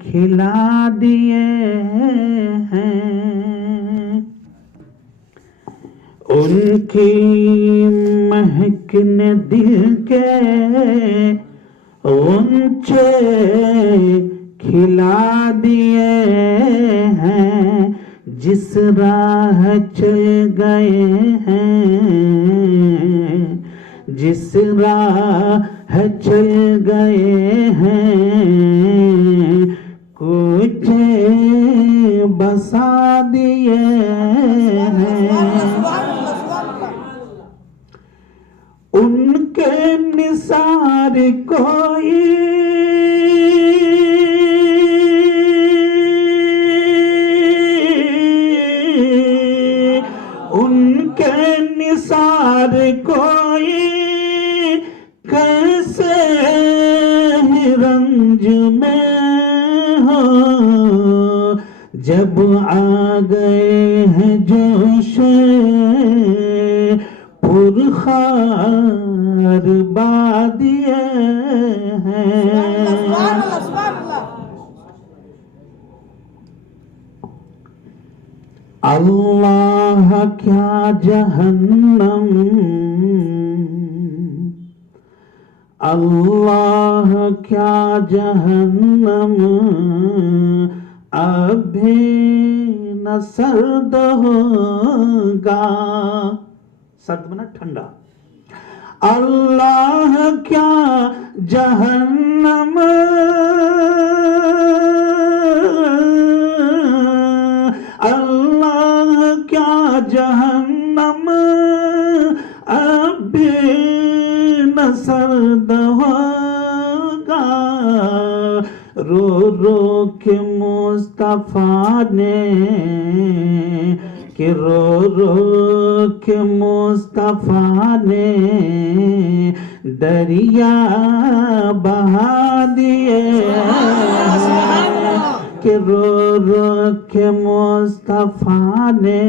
खिला दिए हैं। उनकी महक ने दिल के ऊंचे खिला दिए हैं। जिस राह चल गए हैं, जिस राह चल गए हैं, कुछ बसा दिए हैं। उनके निसार कोई उनके निसार कोई कैसे ही रंज में हो। जब आ गए हैं जोश पुरखार बादिए हैं। अल्लाह क्या जहन्नम, अल्लाह क्या जहन्नम अभी न सर्द होगा। सर्द बना ठंडा। अल्लाह क्या जहन्नम अल्लाह क्या जहन्नम अभी न सर्द होगा। रो रो के मुस्तफा ने कि रो रो के मुस्तफा ने दरिया बहा दिए। कि रो रो के मुस्तफा ने